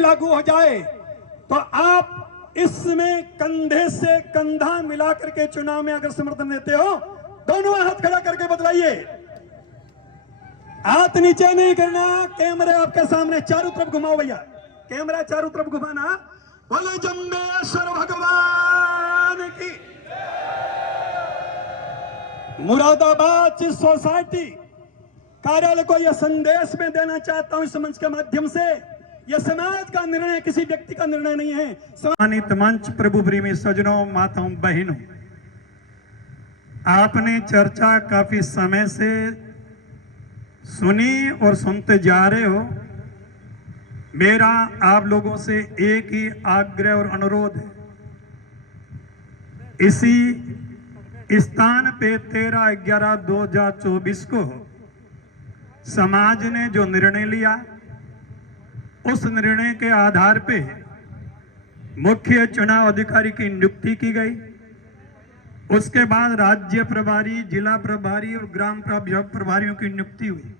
लागू हो जाए तो आप इसमें कंधे से कंधा मिलाकर के चुनाव में अगर समर्थन देते हो, दोनों हाथ खड़ा करके बतलाइए। हाथ नीचे नहीं करना। कैमरे आपके सामने चारों तरफ घुमाओ भैया, कैमरा चारों तरफ घुमाना। बोले जम्बेश्वर भगवान की। मुरादाबाद की सोसाइटी कार्यालय को यह संदेश में देना चाहता हूं इस मंच के माध्यम से, यह समाज का निर्णय, किसी व्यक्ति का निर्णय नहीं है। सम्मानित मंच, प्रभु प्रेमी सज्जनों, माताओं, बहनों, आपने चर्चा काफी समय से सुनी और सुनते जा रहे हो। मेरा आप लोगों से एक ही आग्रह और अनुरोध है। इसी स्थान पे 13/11/2024 को समाज ने जो निर्णय लिया, उस निर्णय के आधार पे मुख्य चुनाव अधिकारी की नियुक्ति की गई। उसके बाद राज्य प्रभारी, जिला प्रभारी और ग्राम प्रभारियों की नियुक्ति हुई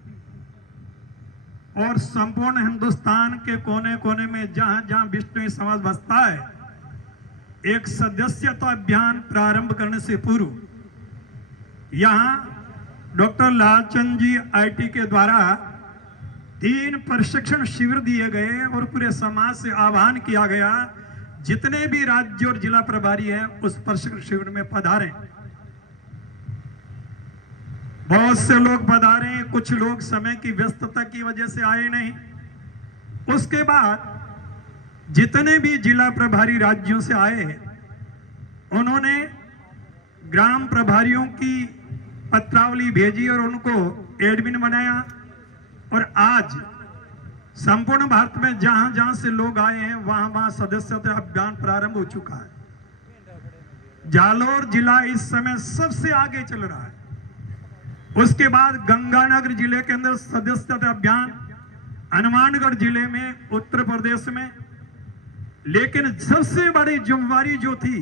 और संपूर्ण हिंदुस्तान के कोने कोने में जहां जहां विष्णु समाज बसता है, एक सदस्यता अभियान प्रारंभ करने से पूर्व यहां डॉक्टर लालचंद जी आईटी के द्वारा 3 प्रशिक्षण शिविर दिए गए और पूरे समाज से आह्वान किया गया, जितने भी राज्य और जिला प्रभारी हैं उस प्रशिक्षण शिविर में पधारें। बहुत से लोग पधारे, कुछ लोग समय की व्यस्तता की वजह से आए नहीं। उसके बाद जितने भी जिला प्रभारी राज्यों से आए, उन्होंने ग्राम प्रभारियों की पत्रावली भेजी और उनको एडमिन बनाया। और आज संपूर्ण भारत में जहां जहां से लोग आए हैं, वहां वहां सदस्यता अभियान प्रारंभ हो चुका है। जालोर जिला इस समय सबसे आगे चल रहा है। उसके बाद गंगानगर जिले के अंदर सदस्यता अभियान, हनुमानगढ़ जिले में, उत्तर प्रदेश में। लेकिन सबसे बड़ी जिम्मेवारी जो थी,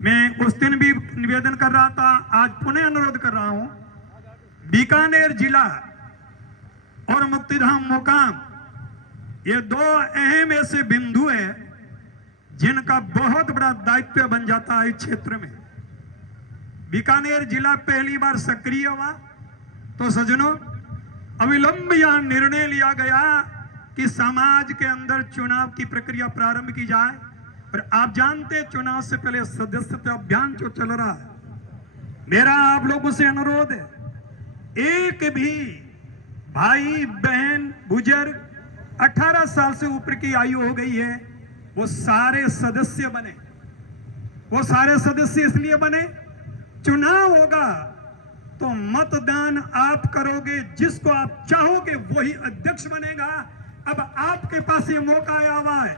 मैं उस दिन भी निवेदन कर रहा था, आज पुनः अनुरोध कर रहा हूं, बीकानेर जिला और मुक्तिधाम मुकाम, ये 2 अहम ऐसे बिंदु हैं जिनका बहुत बड़ा दायित्व बन जाता है इस क्षेत्र में। बीकानेर जिला पहली बार सक्रिय हुआ तो सज्जनों, अविलंब यह निर्णय लिया गया कि समाज के अंदर चुनाव की प्रक्रिया प्रारंभ की जाए। और आप जानते हैं, चुनाव से पहले सदस्यता अभियान जो चल रहा है, मेरा आप लोगों से अनुरोध है, एक भी भाई बहन बुजुर्ग 18 साल से ऊपर की आयु हो गई है, वो सारे सदस्य बने। वो सारे सदस्य इसलिए बने, चुनाव होगा तो मतदान आप करोगे, जिसको आप चाहोगे वही अध्यक्ष बनेगा। अब आपके पास ये मौका आया हुआ है।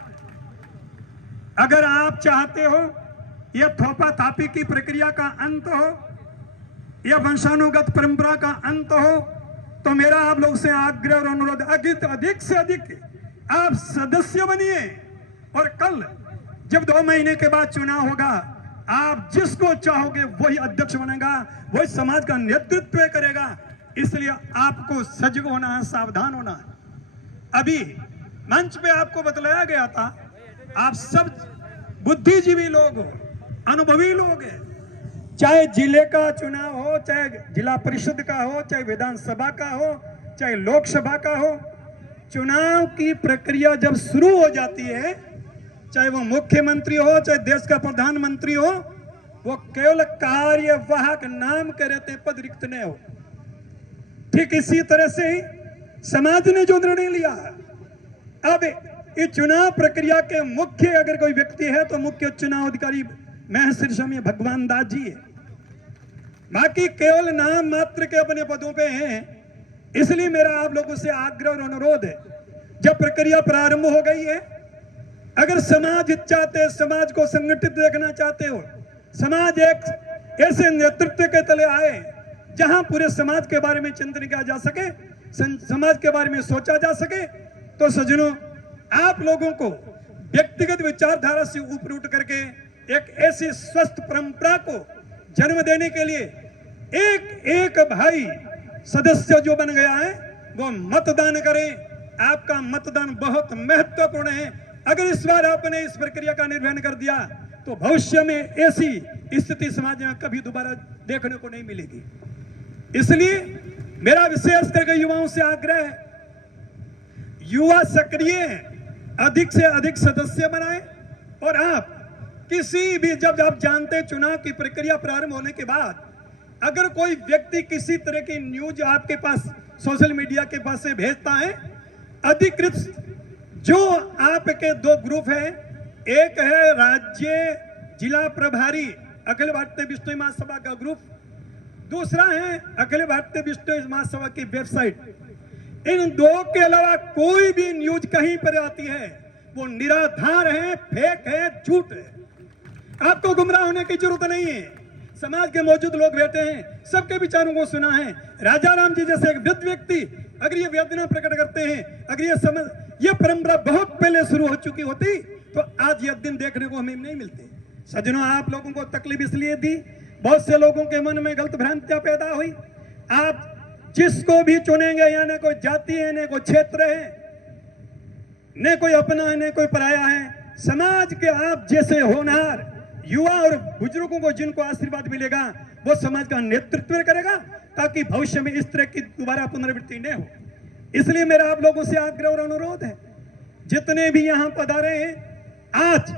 अगर आप चाहते हो यह थोपा थापी की प्रक्रिया का अंत हो, यह वंशानुगत परंपरा का अंत हो, तो मेरा आप लोग से आग्रह और अनुरोध, अधिक से अधिक आप सदस्य बनिए। और कल जब 2 महीने के बाद चुनाव होगा, आप जिसको चाहोगे वही अध्यक्ष बनेगा, वही समाज का नेतृत्व करेगा। इसलिए आपको सजग होना है, सावधान होना है। अभी मंच पे आपको बतलाया गया था, आप सब बुद्धिजीवी लोग हो, अनुभवी लोग हैं। चाहे जिले का चुनाव हो, चाहे जिला परिषद का हो, चाहे विधानसभा का हो, चाहे लोकसभा का हो, चुनाव की प्रक्रिया जब शुरू हो जाती है, चाहे वो मुख्यमंत्री हो, चाहे देश का प्रधानमंत्री हो, वो केवल कार्यवाहक नाम के रहते पद रिक्त नहीं हो। ठीक इसी तरह से ही समाज ने जो निर्णय लिया, अब इस चुनाव प्रक्रिया के मुख्य अगर कोई व्यक्ति है तो मुख्य चुनाव अधिकारी महर्षि स्वामी भगवान दास जी है। बाकी केवल नाम मात्र के अपने पदों पे हैं। इसलिए मेरा आप लोगों से आग्रह और अनुरोध है, जब प्रक्रिया प्रारंभ हो गई है, अगर समाज चाहते, समाज को संगठित देखना चाहते हो, समाज एक ऐसे नेतृत्व के तले आए जहां पूरे समाज के बारे में चिंतन किया जा सके, समाज के बारे में सोचा जा सके, तो सज्जनों, आप लोगों को व्यक्तिगत विचारधारा से ऊपर उठ करके एक ऐसी स्वस्थ परंपरा को जन्म देने के लिए एक एक भाई सदस्य जो बन गया है वो मतदान करें, आपका मतदान बहुत महत्वपूर्ण है। अगर इस बार आपने इस प्रक्रिया का निर्वहन कर दिया तो भविष्य में ऐसी स्थिति समाज में कभी दोबारा देखने को नहीं मिलेगी। इसलिए मेरा विशेष करके युवाओं से आग्रह है, युवा सक्रिय, अधिक से अधिक सदस्य बनाएं। और आप किसी भी, जब आप जानते हैं चुनाव की प्रक्रिया प्रारंभ होने के बाद अगर कोई व्यक्ति किसी तरह की न्यूज आपके पास सोशल मीडिया के पास से भेजता है, अधिकृत जो आपके दो ग्रुप हैं, एक है राज्य जिला प्रभारी अखिल भारतीय विष्णु महासभा का ग्रुप, दूसरा है अखिल भारतीय विष्णु महासभा की वेबसाइट। इन दो के अलावा कोई भी न्यूज कहीं पर आती है वो निराधार है, फेक है, झूठ है। आपको गुमराह होने की जरूरत नहीं है। समाज के मौजूद लोग बैठे हैं, सबके विचारों को सुना है। राजा राम जी जैसे एक वृद्ध व्यक्ति अगर ये वेदना प्रकट करते हैं, अगर ये परंपरा बहुत पहले शुरू हो चुकी होती तो आज ये दिन देखने को हमें नहीं मिलते। सज्जनों, आप लोगों को तकलीफ इसलिए दी, बहुत से लोगों के मन में गलत भ्रांतियां पैदा हुई। आप जिसको भी चुनेंगे, या न कोई जाति है, न कोई क्षेत्र है, न कोई अपना है, न कोई पराया है, समाज के आप जैसे होनहार युवा और बुजुर्गों को जिनको आशीर्वाद मिलेगा वो समाज का नेतृत्व करेगा, ताकि भविष्य में इस तरह की दोबारा पुनरावृत्ति न हो। इसलिए मेरा आप लोगों से आग्रह और अनुरोध है, जितने भी यहां पधारे हैं, आज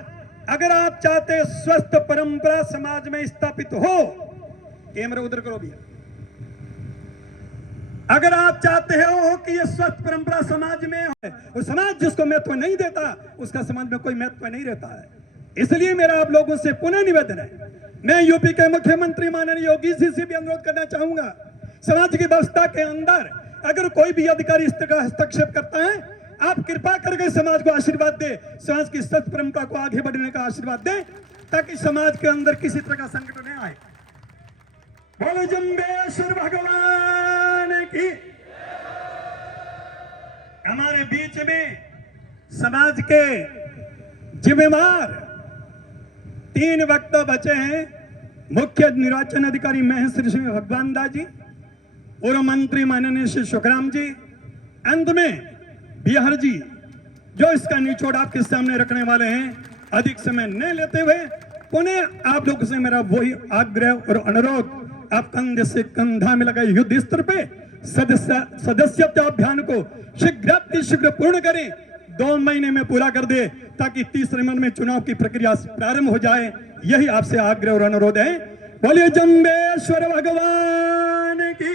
अगर आप चाहते हैं स्वस्थ परंपरा समाज में स्थापित हो, कैमरा उधर करो भैया, अगर आप चाहते हो कि ये स्वस्थ परंपरा समाज में है, और समाज जिसको महत्व नहीं देता उसका समाज में कोई महत्व नहीं रहता है। इसलिए मेरा आप लोगों से पुनः निवेदन है, मैं यूपी के मुख्यमंत्री माननीय योगी जी से भी अनुरोध करना चाहूंगा, समाज की व्यवस्था के अंदर अगर कोई भी अधिकारी इस तरह का हस्तक्षेप करता है, आप कृपा करके समाज को आशीर्वाद दे, समाज की सत्य परंपरा को आगे बढ़ने का आशीर्वाद दे, ताकि समाज के अंदर किसी तरह का संकट न आए। बोलो जम्बेश्वर भगवान की। हमारे बीच में समाज के जिम्मेवार 3 वक्ता बचे हैं। मुख्य निर्वाचन अधिकारी महेंद्र सिंह भगवान दास जी, पूर्व मंत्री माननीय श्री सुखराम जी, अंत में बिहार जी, जो इसका निचोड़ आपके सामने रखने वाले हैं। अधिक समय न लेते हुए पुनः आप लोगों से मेरा वही आग्रह और अनुरोध, आप कंधे से कंधा मिलाकर युद्ध स्तर पे सदस्यता अभियान को शीघ्र पूर्ण करें, 2 महीने में पूरा कर दे, ताकि 30 नवंबर में चुनाव की प्रक्रिया प्रारंभ हो जाए। यही आपसे आग्रह और अनुरोध है। बोलिए जम्बेश्वर भगवान की।